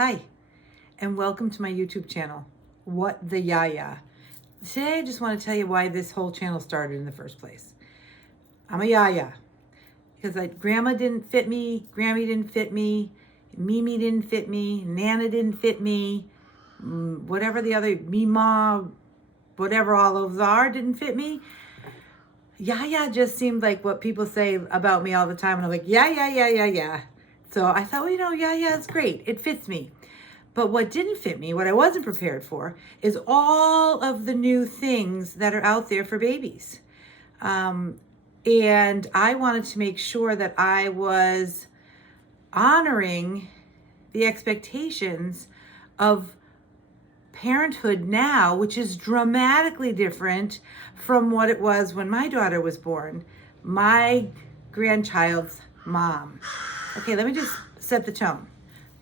Hi, and welcome to my YouTube channel, What the YaYa. Today I just want to tell you why this whole channel started in the first place. I'm a YaYa because Grandma didn't fit me, Grammy didn't fit me, Mimi didn't fit me, Nana didn't fit me, whatever the other, Mima, whatever all those are, didn't fit me. YaYa just seemed like what people say about me all the time, and I'm like, yeah. So I thought, well, YaYa is great. It fits me. But what didn't fit me, what I wasn't prepared for, is all of the new things that are out there for babies. And I wanted to make sure that I was honoring the expectations of parenthood now, which is dramatically different from what it was when my daughter was born, my grandchild's mom. Okay, let me just set the tone.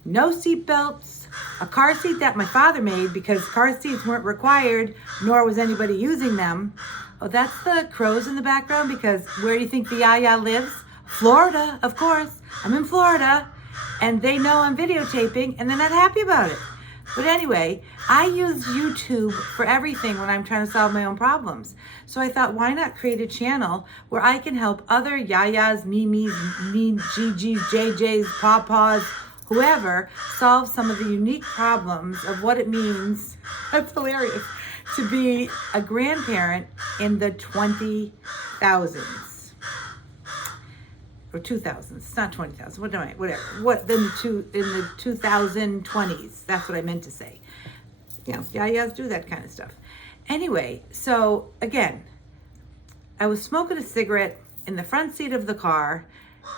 No seatbelts, a car seat that my father made because car seats weren't required, nor was anybody using them. Oh, that's the crows in the background because where do you think the YaYa lives? Florida, of course. I'm in Florida, and they know I'm videotaping, and they're not happy about it. But anyway, I use YouTube for everything when I'm trying to solve my own problems. So I thought, why not create a channel where I can help other YaYas, Mimis, Gigi's, JJ's, Papa's, whoever, solve some of the unique problems of what it means, that's hilarious, to be a grandparent in the 20,000s. Or 2000s, it's not 20,000, whatever. What, in the 2020s, that's what I meant to say. YaYas do that kind of stuff. Anyway, so again, I was smoking a cigarette in the front seat of the car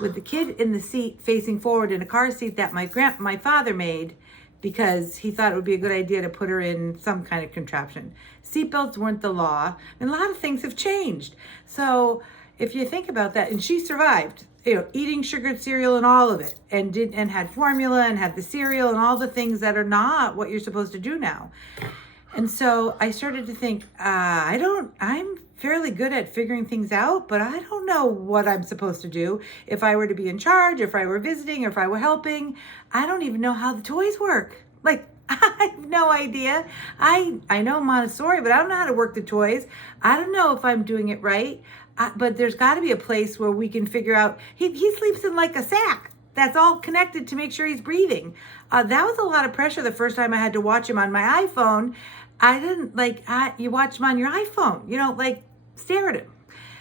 with the kid in the seat facing forward in a car seat that my father made because he thought it would be a good idea to put her in some kind of contraption. Seatbelts weren't the law, and a lot of things have changed. So if you think about that, and she survived, eating sugared cereal and all of it, and had formula and had the cereal and all the things that are not what you're supposed to do now. And so I started to think, I'm fairly good at figuring things out, but I don't know what I'm supposed to do. If I were to be in charge, if I were visiting, or if I were helping, I don't even know how the toys work. Like, I have no idea. I know Montessori, but I don't know how to work the toys. I don't know if I'm doing it right. But there's got to be a place where we can figure out. He sleeps in like a sack that's all connected to make sure he's breathing. That was a lot of pressure the first time I had to watch him on my iPhone. I didn't you watch him on your iPhone. You don't stare at him.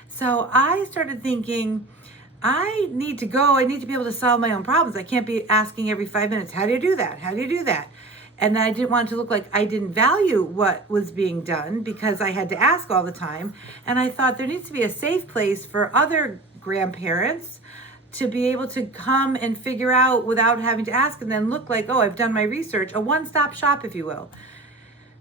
So I started thinking, I need to be able to solve my own problems. I can't be asking every 5 minutes, how do you do that? How do you do that? And then I didn't want it to look like I didn't value what was being done because I had to ask all the time. And I thought there needs to be a safe place for other grandparents to be able to come and figure out without having to ask and then look like, oh, I've done my research, a one-stop shop, if you will.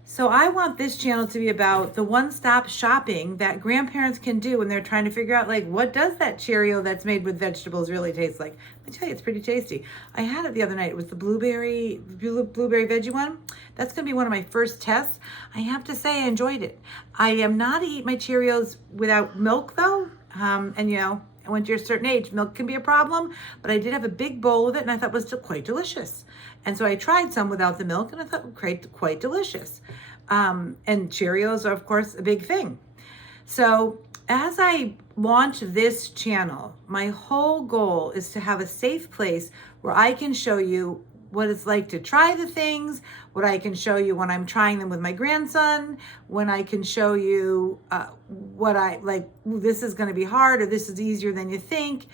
So I want this channel to be about the one-stop shopping that grandparents can do when they're trying to figure out, what does that Cheerio that's made with vegetables really taste like? I tell you, it's pretty tasty. I had it the other night. It was the blueberry veggie one. That's going to be one of my first tests. I have to say I enjoyed it. I am not to eat my Cheerios without milk, though. Once you're a certain age, milk can be a problem, but I did have a big bowl of it, and I thought it was still quite delicious. And so I tried some without the milk, and I thought it was quite delicious. And Cheerios are, of course, a big thing. So as I launch this channel, my whole goal is to have a safe place where I can show you what it's like to try the things, what I can show you when I'm trying them with my grandson, when I can show you this is going to be hard or this is easier than you think.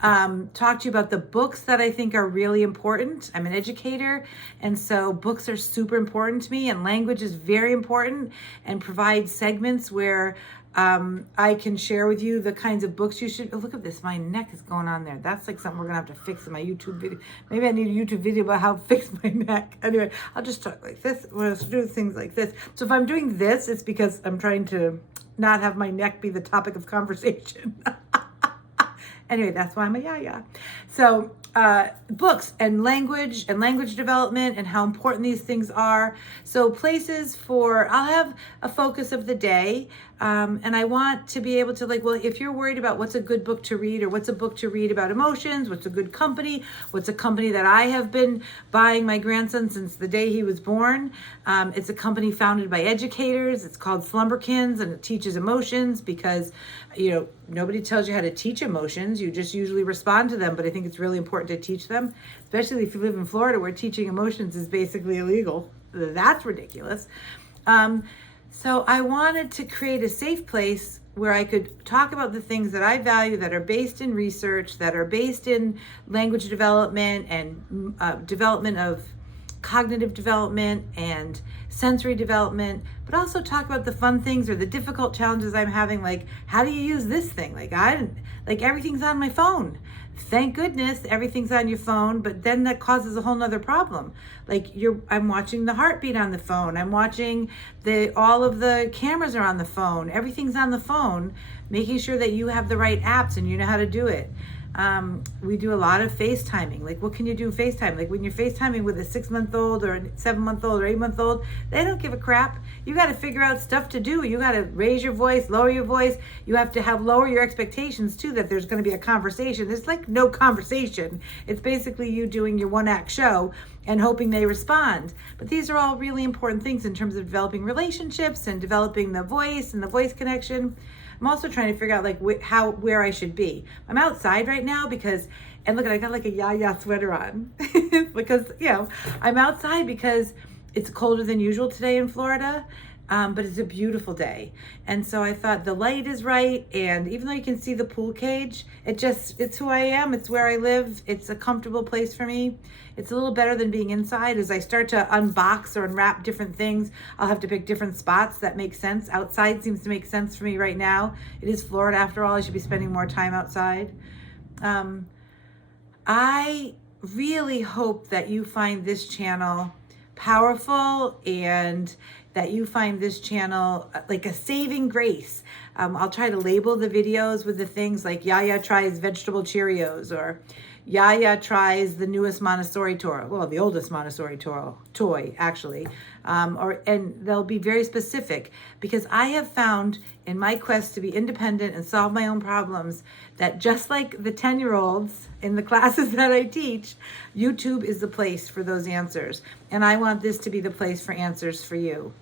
Talk to you about the books that I think are really important. I'm an educator, and so books are super important to me, and language is very important, and provide segments where I can share with you the kinds of books you should. Oh, look at this. My neck is going on there. That's something we're going to have to fix in my YouTube video. Maybe I need a YouTube video about how to fix my neck. Anyway, I'll just talk like this. We'll do things like this. So if I'm doing this, it's because I'm trying to not have my neck be the topic of conversation. Anyway, that's why I'm a YaYa. So books and language development and how important these things are. So places I'll have a focus of the day. And I want to be able to if you're worried about what's a good book to read or what's a book to read about emotions, what's a good company, what's a company that I have been buying my grandson since the day he was born. It's a company founded by educators. It's called Slumberkins, and it teaches emotions because, nobody tells you how to teach emotions. You just usually respond to them. But I think it's really important to teach them, especially if you live in Florida where teaching emotions is basically illegal. That's ridiculous. So I wanted to create a safe place where I could talk about the things that I value that are based in research, that are based in language development and development of cognitive development and sensory development, but also talk about the fun things or the difficult challenges I'm having, like how do you use this thing? Everything's on my phone. Thank goodness everything's on your phone, but then that causes a whole nother problem. I'm watching the heartbeat on the phone. I'm watching all of the cameras are on the phone. Everything's on the phone, making sure that you have the right apps and you know how to do it. We do a lot of FaceTiming. What can you do FaceTime? When you're FaceTiming with a 6-month-old or a 7-month-old or 8-month-old, they don't give a crap. You got to figure out stuff to do. You got to raise your voice, lower your voice. You have to lower your expectations too, that there's going to be a conversation. There's no conversation. It's basically you doing your one-act show and hoping they respond. But these are all really important things in terms of developing relationships and developing the voice and the voice connection. I'm also trying to figure out where I should be. I'm outside right now and look, I got a YaYa sweater on because, I'm outside because it's colder than usual today in Florida, but it's a beautiful day. And so I thought the light is right. And even though you can see the pool cage, it's who I am. It's where I live. It's a comfortable place for me. It's a little better than being inside. As I start to unbox or unwrap different things, I'll have to pick different spots that make sense. Outside seems to make sense for me right now. It is Florida after all. I should be spending more time outside. I really hope that you find this channel powerful and that you find this channel like a saving grace. I'll try to label the videos with the things like YaYa tries vegetable Cheerios, or YaYa tries the newest Montessori toy, well, the oldest Montessori toy actually, and they'll be very specific, because I have found in my quest to be independent and solve my own problems that just like the 10-year-olds in the classes that I teach, YouTube is the place for those answers. And I want this to be the place for answers for you.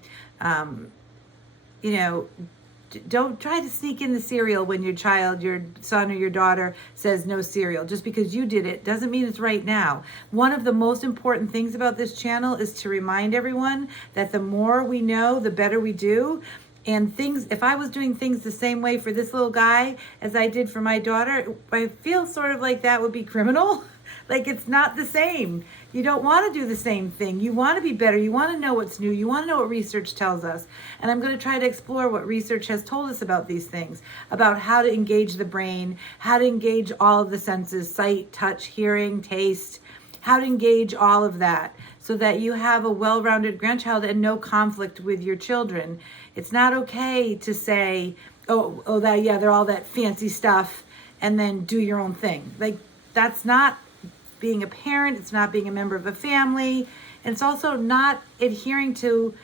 Don't try to sneak in the cereal when your child, your son or your daughter says no cereal. Just because you did it doesn't mean it's right now. One of the most important things about this channel is to remind everyone that the more we know, the better we do. And if I was doing things the same way for this little guy as I did for my daughter, I feel sort of like that would be criminal. It's not the same. You don't want to do the same thing. You want to be better. You want to know what's new. You want to know what research tells us. And I'm going to try to explore what research has told us about these things, about how to engage the brain, how to engage all of the senses, sight, touch, hearing, taste, how to engage all of that so that you have a well-rounded grandchild and no conflict with your children. It's not okay to say, they're all that fancy stuff, and then do your own thing. That's not being a parent. It's not being a member of a family. And it's also not adhering to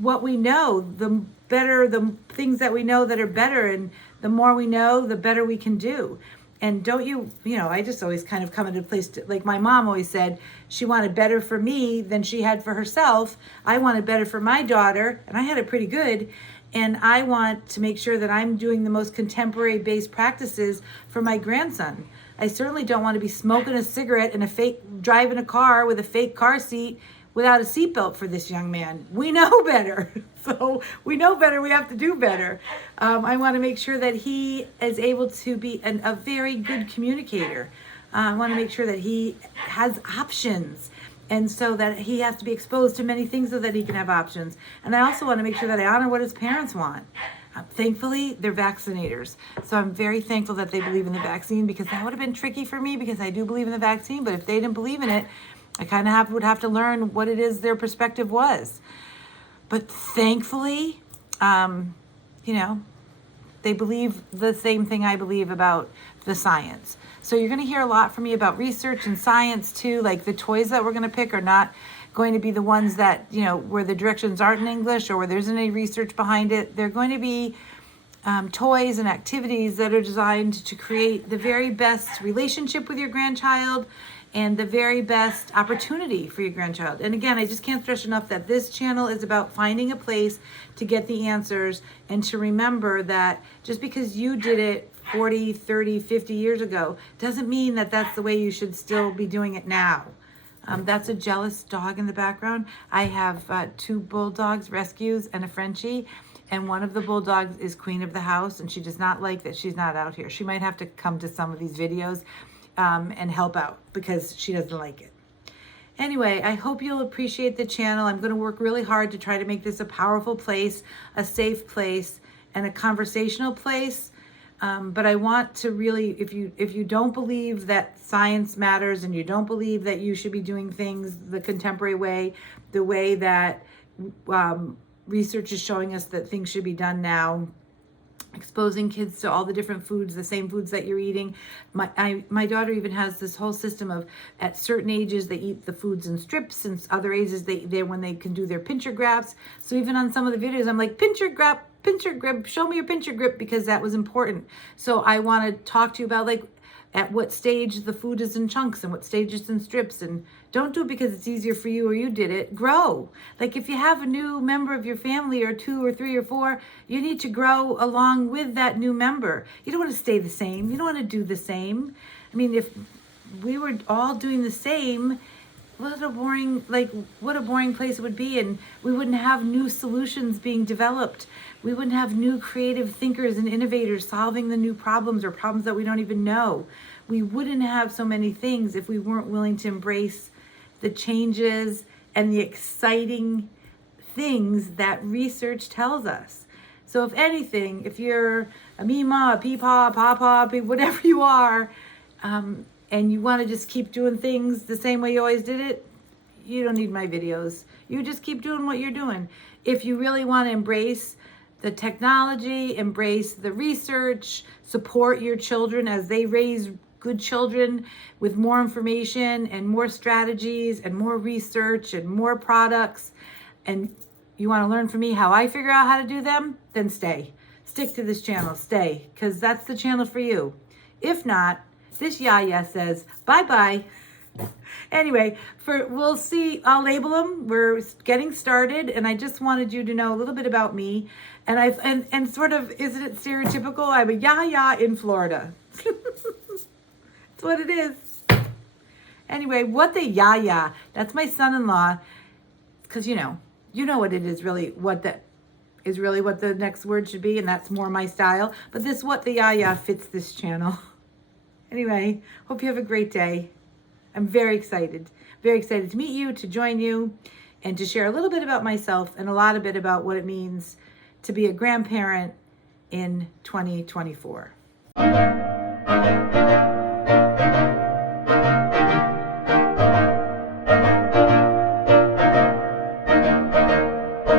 what we know. The the things that we know that are better, and the more we know, the better we can do. And I just always kind of come into a place like my mom always said, she wanted better for me than she had for herself. I wanted better for my daughter, and I had it pretty good. And I want to make sure that I'm doing the most contemporary based practices for my grandson. I certainly don't want to be smoking a cigarette and driving a car with a fake car seat without a seatbelt for this young man. We know better. So we know better. We have to do better. I want to make sure that he is able to be a very good communicator. I want to make sure that he has options. And so that he has to be exposed to many things so that he can have options. And I also want to make sure that I honor what his parents want. Thankfully, they're vaccinators. So I'm very thankful that they believe in the vaccine, because that would have been tricky for me, because I do believe in the vaccine. But if they didn't believe in it, I kind of would have to learn what it is their perspective was. But thankfully, They believe the same thing I believe about the science. So you're going to hear a lot from me about research and science too. Like the toys that we're going to pick are not going to be the ones that, where the directions aren't in English or where there isn't any research behind it. They're going to be toys and activities that are designed to create the very best relationship with your grandchild and the very best opportunity for your grandchild. And again, I just can't stress enough that this channel is about finding a place to get the answers and to remember that just because you did it 40, 30, 50 years ago doesn't mean that that's the way you should still be doing it now. That's a jealous dog in the background. I have 2 bulldogs, rescues, and a Frenchie. And one of the bulldogs is queen of the house, and she does not like that she's not out here. She might have to come to some of these videos and help out because she doesn't like it. Anyway, I hope you'll appreciate the channel. I'm going to work really hard to try to make this a powerful place, a safe place, and a conversational place. But I want to really, if you don't believe that science matters and you don't believe that you should be doing things the contemporary way, the way that research is showing us that things should be done now, exposing kids to all the different foods, the same foods that you're eating. My daughter even has this whole system of at certain ages they eat the foods in strips, and other ages they when they can do their pincher grabs. So even on some of the videos I'm like, pincher grab, show me your pincher grip, because that was important. So I want to talk to you about like at what stage the food is in chunks and what stage it's in strips. And don't do it because it's easier for you or you did it. Grow. Like if you have a new member of your family, or 2 or 3 or 4, you need to grow along with that new member. You don't want to stay the same. You don't want to do the same. I mean, if we were all doing the same, what a boring place it would be, and we wouldn't have new solutions being developed. We wouldn't have new creative thinkers and innovators solving the new problems or problems that we don't even know. We wouldn't have so many things if we weren't willing to embrace the changes and the exciting things that research tells us. So if anything, if you're a Mima, a Peepaw, Pawpaw, whatever you are, and you want to just keep doing things the same way you always did it, you don't need my videos. You just keep doing what you're doing. If you really want to embrace the technology, embrace the research, support your children as they raise good children with more information and more strategies and more research and more products, and you want to learn from me how I figure out how to do them, then stay. Stick to this channel. Stay, because that's the channel for you. If not, this YaYa says bye-bye. Anyway, we'll see. I'll label them. We're getting started, and I just wanted you to know a little bit about me. And sort of, isn't it stereotypical? I'm a YaYa in Florida. That's what it is. Anyway, what the YaYa? That's my son-in-law, because you know what it is really. What the next word should be, and that's more my style. But this what the YaYa fits this channel. Anyway, hope you have a great day. I'm very excited to meet you, to join you, and to share a little bit about myself and a lot of bit about what it means to be a grandparent in 2024.